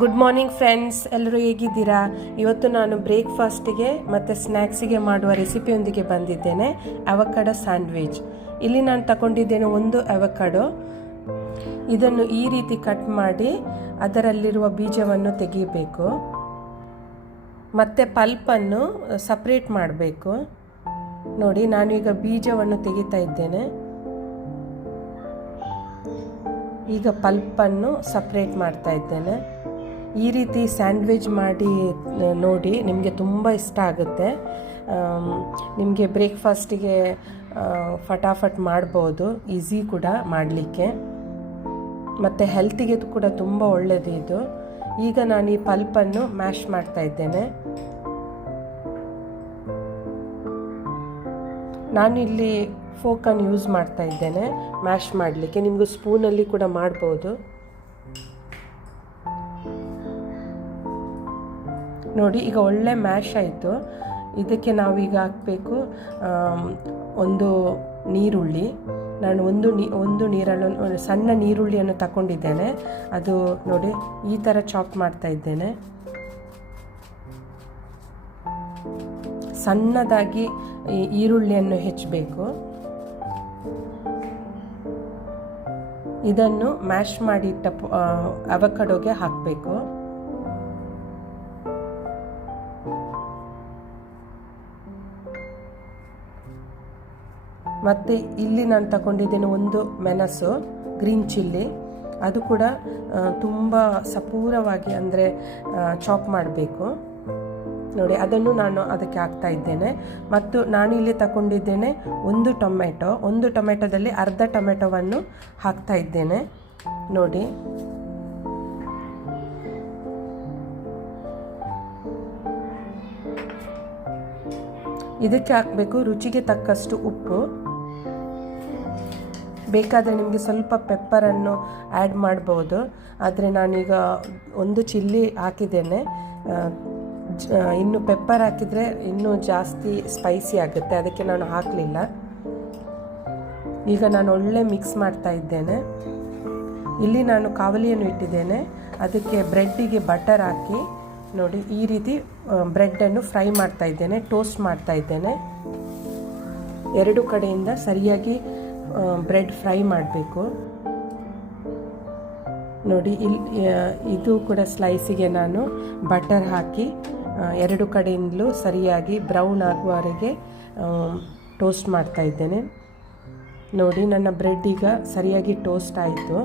Good morning friends, ಎಲ್ಲರೂ ಹೇಗಿದ್ದೀರಾ? ಇವತ್ತು ನಾನು ಬ್ರೇಕ್ಫಾಸ್ಟಿಗೆ ಮತ್ತು ಸ್ನ್ಯಾಕ್ಸಿಗೆ ಮಾಡುವ ರೆಸಿಪಿಯೊಂದಿಗೆ ಬಂದಿದ್ದೇನೆ. Avocado sandwich. ಇಲ್ಲಿ ನಾನು ತಗೊಂಡಿದ್ದೇನೆ ಒಂದು ಅವಕಾಡೋ. ಇದನ್ನು ಈ ರೀತಿ ಕಟ್ ಮಾಡಿ ಅದರಲ್ಲಿರುವ ಬೀಜವನ್ನು ತೆಗಿಬೇಕು ಮತ್ತು ಪಲ್ಪನ್ನು ಸಪ್ರೇಟ್ ಮಾಡಬೇಕು. ನೋಡಿ, ನಾನೀಗ ಬೀಜವನ್ನು ತೆಗಿತಾ ಇದ್ದೇನೆ. ಈಗ ಪಲ್ಪನ್ನು ಸಪ್ರೇಟ್ ಮಾಡ್ತಾ ಇದ್ದೇನೆ. ಈ ರೀತಿ ಸ್ಯಾಂಡ್ವಿಚ್ ಮಾಡಿ ನೋಡಿ, ನಿಮಗೆ ತುಂಬ ಇಷ್ಟ ಆಗುತ್ತೆ. ನಿಮಗೆ ಬ್ರೇಕ್ಫಾಸ್ಟಿಗೆ ಫಟಾಫಟ್ ಮಾಡ್ಬೋದು, ಈಸಿ ಕೂಡ ಮಾಡಲಿಕ್ಕೆ, ಮತ್ತು ಹೆಲ್ತಿಗೆ ಕೂಡ ತುಂಬ ಒಳ್ಳೆಯದು ಇದು. ಈಗ ನಾನು ಈ ಪಲ್ಪನ್ನು ಮ್ಯಾಶ್ ಮಾಡ್ತಾ ಇದ್ದೇನೆ. ನಾನಿಲ್ಲಿ ಫೋಕನ್ನು ಯೂಸ್ ಮಾಡ್ತಾ ಇದ್ದೇನೆ ಮ್ಯಾಶ್ ಮಾಡಲಿಕ್ಕೆ. ನಿಮಗೂ ಸ್ಪೂನಲ್ಲಿ ಕೂಡ ಮಾಡ್ಬೋದು. ನೋಡಿ, ಈಗ ಒಳ್ಳೆ ಮ್ಯಾಶ್ ಆಯಿತು. ಇದಕ್ಕೆ ನಾವೀಗ ಹಾಕಬೇಕು ಒಂದು ನೀರುಳ್ಳಿ. ನಾನು ಒಂದು ನೀರನ್ನು ಸಣ್ಣ ನೀರುಳ್ಳಿಯನ್ನು ತಗೊಂಡಿದ್ದೇನೆ. ಅದು ನೋಡಿ ಈ ಥರ ಚಾಪ್ ಮಾಡ್ತಾ ಇದ್ದೇನೆ. ಸಣ್ಣದಾಗಿ ಈರುಳ್ಳಿಯನ್ನು ಹೆಚ್ಚಬೇಕು. ಇದನ್ನು ಮ್ಯಾಶ್ ಮಾಡಿ ಇಟ್ಟ ಅವಕಾಡೋಗೆ ಹಾಕಬೇಕು. ಮತ್ತು ಇಲ್ಲಿ ನಾನು ತಗೊಂಡಿದ್ದೇನೆ ಒಂದು ಮೆಣಸು, ಗ್ರೀನ್ ಚಿಲ್ಲಿ. ಅದು ಕೂಡ ತುಂಬ ಸಪೂರವಾಗಿ ಅಂದರೆ ಚಾಪ್ ಮಾಡಬೇಕು. ನೋಡಿ, ಅದನ್ನು ನಾನು ಅದಕ್ಕೆ ಹಾಕ್ತಾ ಇದ್ದೇನೆ. ಮತ್ತು ನಾನು ಇಲ್ಲಿ ತಗೊಂಡಿದ್ದೇನೆ ಒಂದು ಟೊಮೆಟೊದಲ್ಲಿ ಅರ್ಧ ಟೊಮೆಟೊವನ್ನು ಹಾಕ್ತಾ ಇದ್ದೇನೆ. ನೋಡಿ, ಇದಕ್ಕೆ ಹಾಕಬೇಕು ರುಚಿಗೆ ತಕ್ಕಷ್ಟು ಉಪ್ಪು. ಬೇಕಾದರೆ ನಿಮಗೆ ಸ್ವಲ್ಪ ಪೆಪ್ಪರನ್ನು ಆ್ಯಡ್ ಮಾಡ್ಬೋದು, ಆದರೆ ನಾನೀಗ ಒಂದು ಚಿಲ್ಲಿ ಹಾಕಿದ್ದೇನೆ. ಇನ್ನು ಪೆಪ್ಪರ್ ಹಾಕಿದರೆ ಇನ್ನೂ ಜಾಸ್ತಿ ಸ್ಪೈಸಿ ಆಗುತ್ತೆ, ಅದಕ್ಕೆ ನಾನು ಹಾಕಲಿಲ್ಲ. ಈಗ ನಾನು ಒಳ್ಳೆ ಮಿಕ್ಸ್ ಮಾಡ್ತಾ ಇದ್ದೇನೆ. ಇಲ್ಲಿ ನಾನು ಕಾವಲಿಯನ್ನು ಇಟ್ಟಿದ್ದೇನೆ. ಅದಕ್ಕೆ ಬ್ರೆಡ್ಡಿಗೆ ಬಟರ್ ಹಾಕಿ ನೋಡಿ ಈ ರೀತಿ ಬ್ರೆಡ್ಡನ್ನು ಫ್ರೈ ಮಾಡ್ತಾ ಇದ್ದೇನೆ, ಟೋಸ್ಟ್ ಮಾಡ್ತಾ ಇದ್ದೇನೆ. ಎರಡು ಕಡೆಯಿಂದ ಸರಿಯಾಗಿ ಬ್ರೆಡ್ ಫ್ರೈ ಮಾಡಬೇಕು. ನೋಡಿ, ಇದು ಕೂಡ ಸ್ಲೈಸಿಗೆ ನಾನು ಬಟರ್ ಹಾಕಿ ಎರಡು ಕಡೆಯಿಂದಲೂ ಸರಿಯಾಗಿ ಬ್ರೌನ್ ಆಗುವವರೆಗೆ ಟೋಸ್ಟ್ ಮಾಡ್ತಾ ಇದ್ದೇನೆ. ನೋಡಿ, ನನ್ನ ಬ್ರೆಡ್ ಈಗ ಸರಿಯಾಗಿ ಟೋಸ್ಟ್ ಆಯಿತು.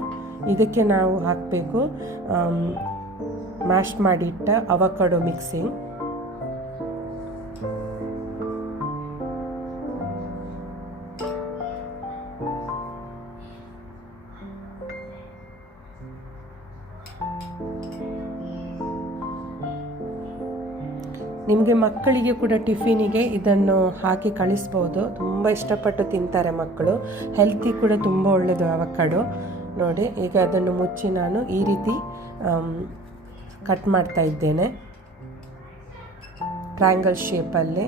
ಇದಕ್ಕೆ ನಾವು ಹಾಕಬೇಕು ಮ್ಯಾಶ್ ಮಾಡಿಟ್ಟ ಅವಕಾಡೋ ಮಿಕ್ಸಿಂಗ್. ನಿಮಗೆ ಮಕ್ಕಳಿಗೆ ಕೂಡ ಟಿಫಿನಿಗೆ ಇದನ್ನು ಹಾಕಿ ಕಳಿಸ್ಬೋದು. ತುಂಬ ಇಷ್ಟಪಟ್ಟು ತಿಂತಾರೆ ಮಕ್ಕಳು. ಹೆಲ್ತಿ ಕೂಡ ತುಂಬ ಒಳ್ಳೆಯದು ಅವಕಾಡೋ. ನೋಡಿ, ಈಗ ಅದನ್ನು ಮುಚ್ಚಿ ನಾನು ಈ ರೀತಿ ಕಟ್ ಮಾಡ್ತಾ ಇದ್ದೇನೆ ಟ್ರಯಾಂಗಲ್ ಶೇಪಲ್ಲಿ.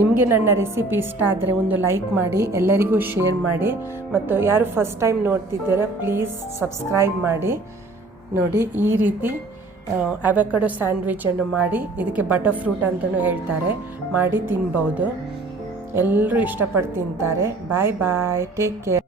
ನಿಮಗೆ ನನ್ನ ರೆಸಿಪಿ ಇಷ್ಟ ಆದರೆ ಒಂದು ಲೈಕ್ ಮಾಡಿ, ಎಲ್ಲರಿಗೂ ಶೇರ್ ಮಾಡಿ, ಮತ್ತು ಯಾರು ಫಸ್ಟ್ ಟೈಮ್ ನೋಡ್ತಿದ್ದೀರಾ ಪ್ಲೀಸ್ ಸಬ್ಸ್ಕ್ರೈಬ್ ಮಾಡಿ. ನೋಡಿ, ಈ ರೀತಿ ಅವಕಾಡೋ ಸ್ಯಾಂಡ್ವಿಚನ್ನು ಮಾಡಿ, ಇದಕ್ಕೆ ಬಟರ್ ಫ್ರೂಟ್ ಅಂತಲೂ ಹೇಳ್ತಾರೆ, ಮಾಡಿ ತಿನ್ಬೋದು. ಎಲ್ಲರೂ ಇಷ್ಟಪಟ್ಟು ತಿಂತಾರೆ. ಬಾಯ್ ಬಾಯ್, ಟೇಕ್ ಕೇರ್.